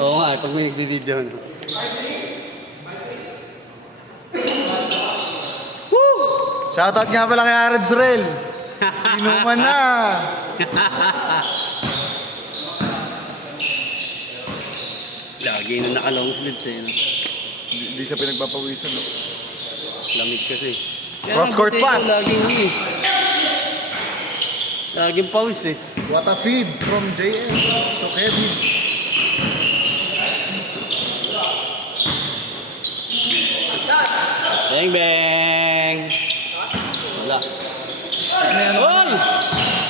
Oo nga, pag may nagdi-video. No? Shoutout nga pala kay Ared Zrel. Inuman na. Lagi na naka-long sleeves eh. No? Hindi siya pinagpapawisan. No? Lamig kasi. Cross-court pass. Laging ano eh. Laging pawis eh. What a feed from JM to Kevin. Bang bang! Wala. Oy!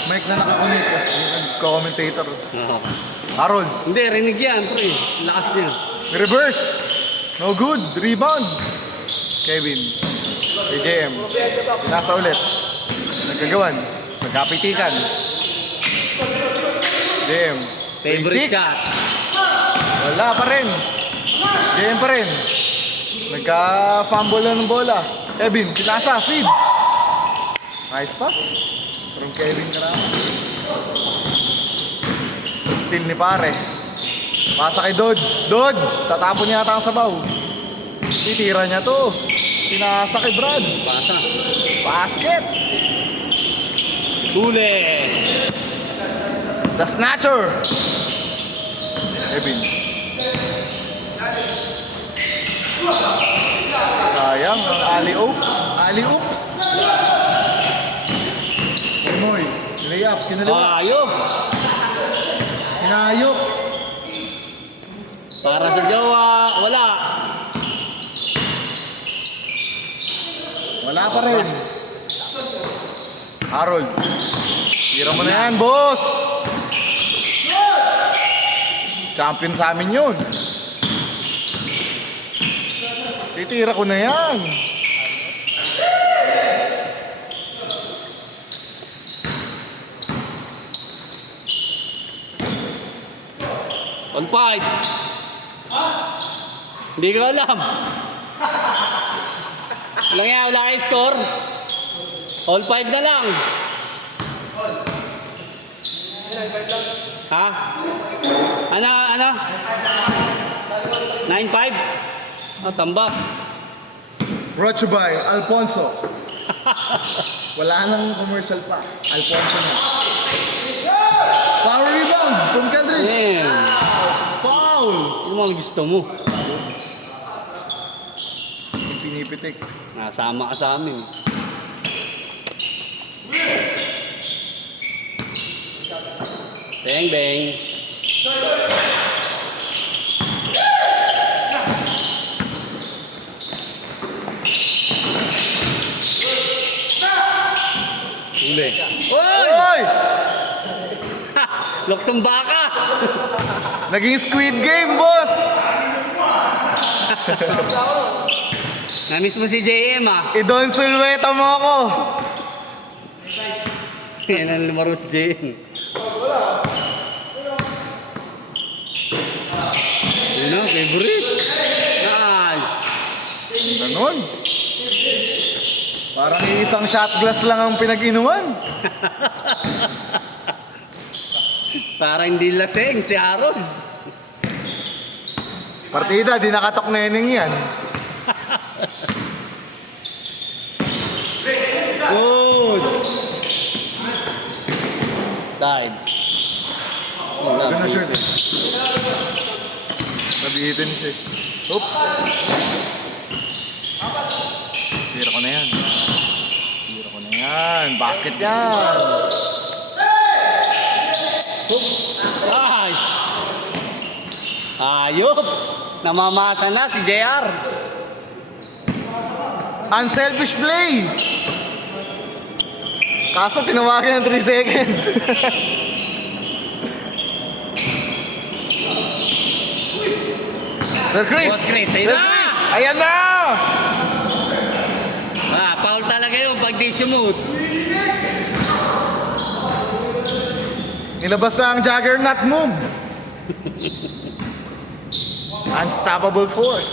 Mic na nakakunik kasi commentator. Oo. Harold, Hindi, rinig yan pre. Lakas niya. reverse. No good. Rebound. Kevin. Kay JM. Pinasa ulit. Nagkagawan. Nagkapitikan. JM. Favorite Basic. shot. Wala pa rin. JM pa rin. Nagka-fumble na ng bola. Kevin, pinasa. Feed. Nice pass. From Kevin Karama. Steal ni pare. Pasa kay Dod. Dod! Tatapon niya ata ang sabaw. Titira niya to. Pinasa kay Brad. Pasa. Basket! Huli! The Snatcher! Kevin. Sayang ang alley-oop. Alley-oops! Umoy. Layup. Kinaliwa. Ayok! Hinayok. Para sa jowa, wala. Wala pa rin. Harold. Tira mo na yan, boss. Champion sa amin yun. Titira ko na yan. On five. Hindi ko alam. Walang yan, wala kayo score. All five na lang. Ha? Ano? 9-5? Oh, tambak. Brought to you by Alfonso. Wala nang commercial pa. Alfonso na. Power rebound from Kendrick. Damn. Foul. Ano mga gusto mo? Pinipitik. Nasama ka sa amin. Bang bang. Uli. Oy! Oy! Luksong baka! Naging Squid Game, boss! Namiss mo si JM ah. Idon Sulweta mo ako. Yan ang lumaro si JM. Yun ang favorite. Nice. Ganon. Parang isang shot glass lang ang pinag-inuman. Para hindi lasing si Aaron. Partida, di nakatok na yan. Good. Dive. Oh, Ito na shirt eh. Nabihitin siya eh. Oop. Tira ko na yan. Basket yan. Nice. Ayop. Namamasa na si JR. Unselfish play. Kaso tinawagan ng 3 seconds. Sir Chris. Boss Chris, ayun Sir na. Chris. Ayan na. Foul talaga yun pag di sumut. Nilabas na ang Juggernaut move. Unstoppable force.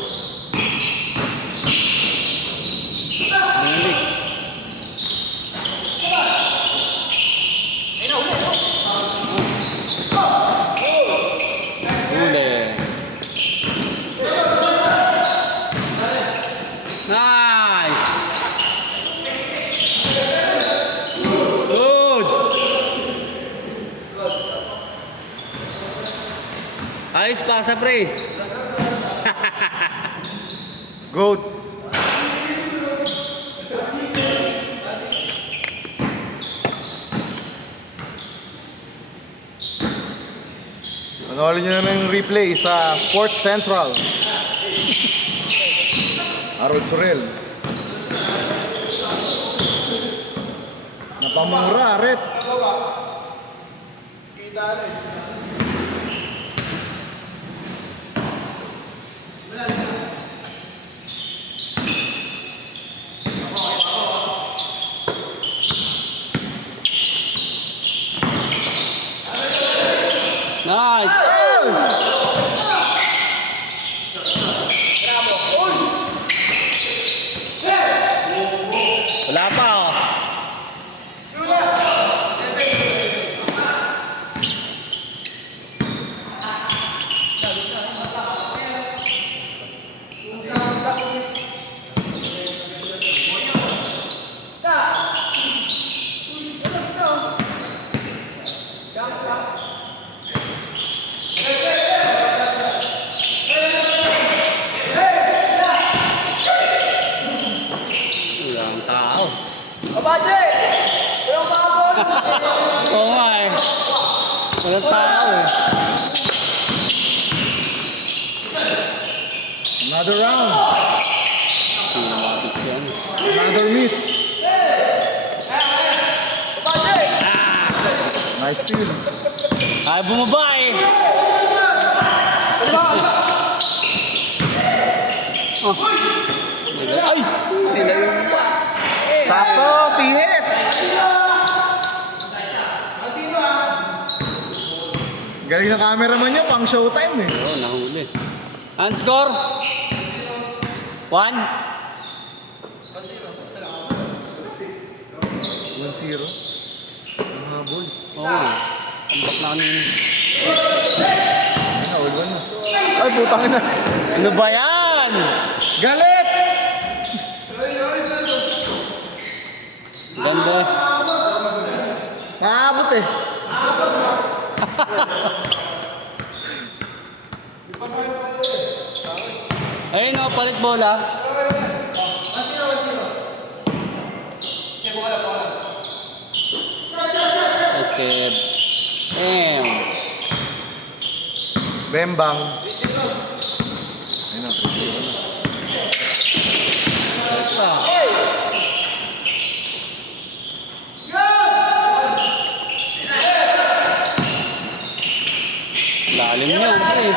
Huli. Ayos pa sa pre. Goat. Panoorin nyo na yung replay sa Sports Central. Harold Sorel. Napamura, rep. Nice. Wala pa oh. Walang tao. Oo nga eh. Walang tao eh. Another round. Sinababis yan. Another miss. Nice steal. Ay, bumaba eh. Oh. Ay! Nilayo mo pa. Sakto, pihit. Galing ng cameraman nyo, pang showtime eh. Oo, nahuli. And score? 1? 1-0. Ang habol. Oo. Tambak na kanina. Ay, nawal na. Ay, putang na. Ano ba yan? Galit! Ganda. Maabot eh. Ayun o, palit bola. Nice kid. Damn. Bembang. Ayun na, 3-0 na. Ito. Lalim niya, eh.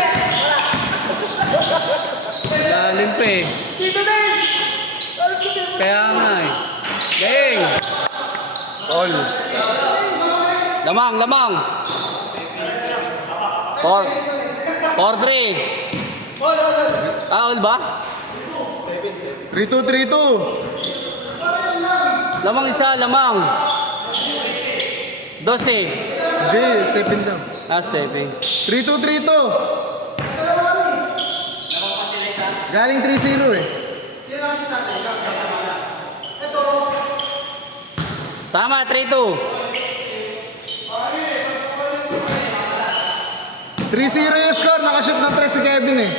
Lalim pa eh. Kaya nga eh. Dang! All. Lamang, lamang! 4-3. All ba? 3-2, 3-2. Lamang isa, lamang. 12. Hindi, stepping down. Ah, stepping. 3-2, 3-2. Galing 3-0 eh. Tama, 3-2. 3-0 yung score. Nakashoot ng 3 si Kevin eh.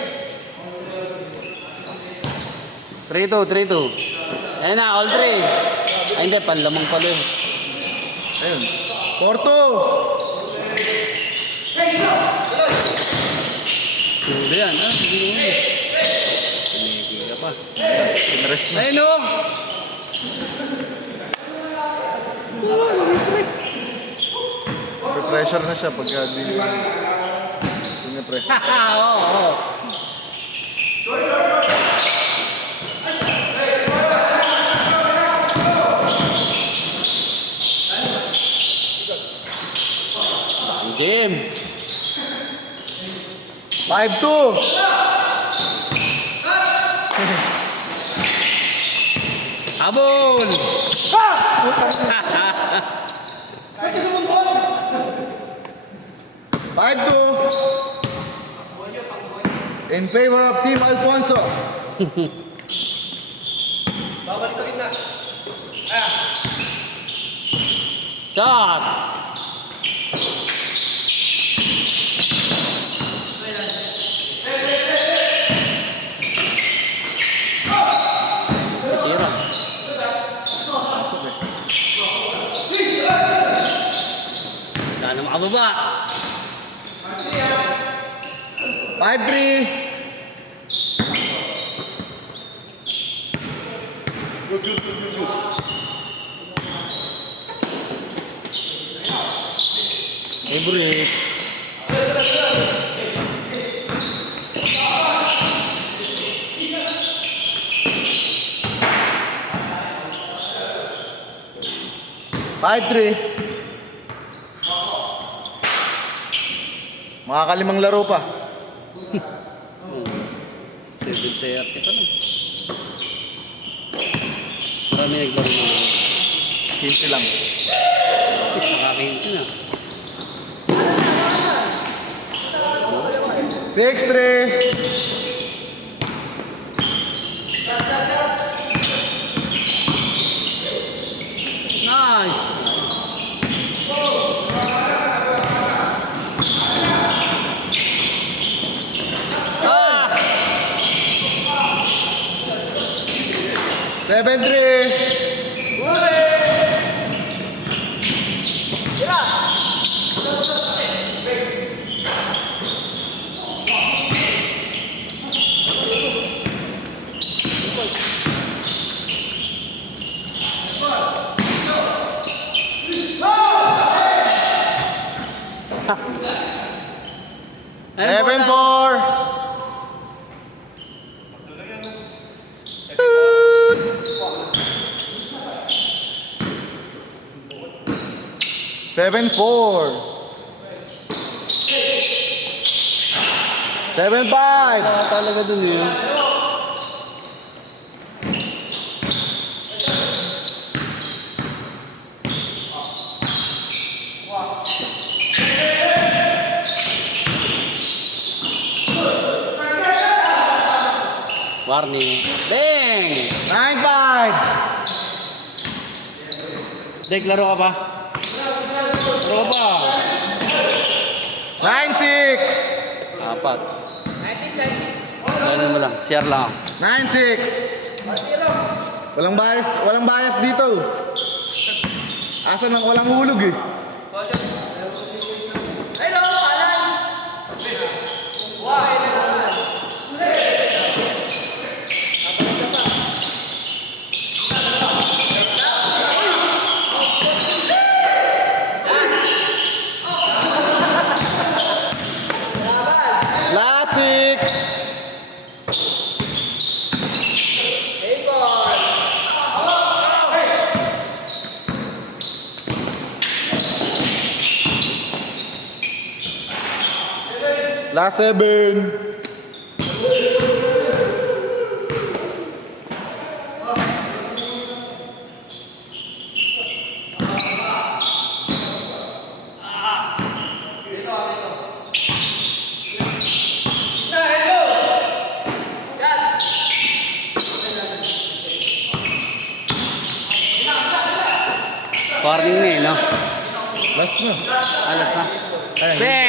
3-2, 3-2. Ayun na, all 3. Ay, hindi, panlamang pala yun. Ayun. 4-2. Hindi yan, ah. Hindi mo. Pinigil ka pa. Rest na. Ayun o! Pressure na siya pagka di press. Oo, oo. Jim! 5-2. Habol! 5-2. In favor of Team Alfonso. Shot! Wala na makababa. 5-3. Favorite. Five, 3. Makakalimang laro pa. 7:30 pa lang. Marami naglaro mo. 15 lang. Is, nakakahinsin na. 6-3. Nice! Ah! 7-3. Ayun, 7-4. Seven four. 7-5. Wala talaga dun eh. Warning. Bang! 9-5. Dek, laro ka pa? Laro ka pa? 9-6. Apat. Ano mo lang, share lang ako. 9-6. Walang bias dito. Asa nang walang hulog eh. Last 6. Last 7. Warning na eh, no? Last na. Alas na. Ayun. Bang!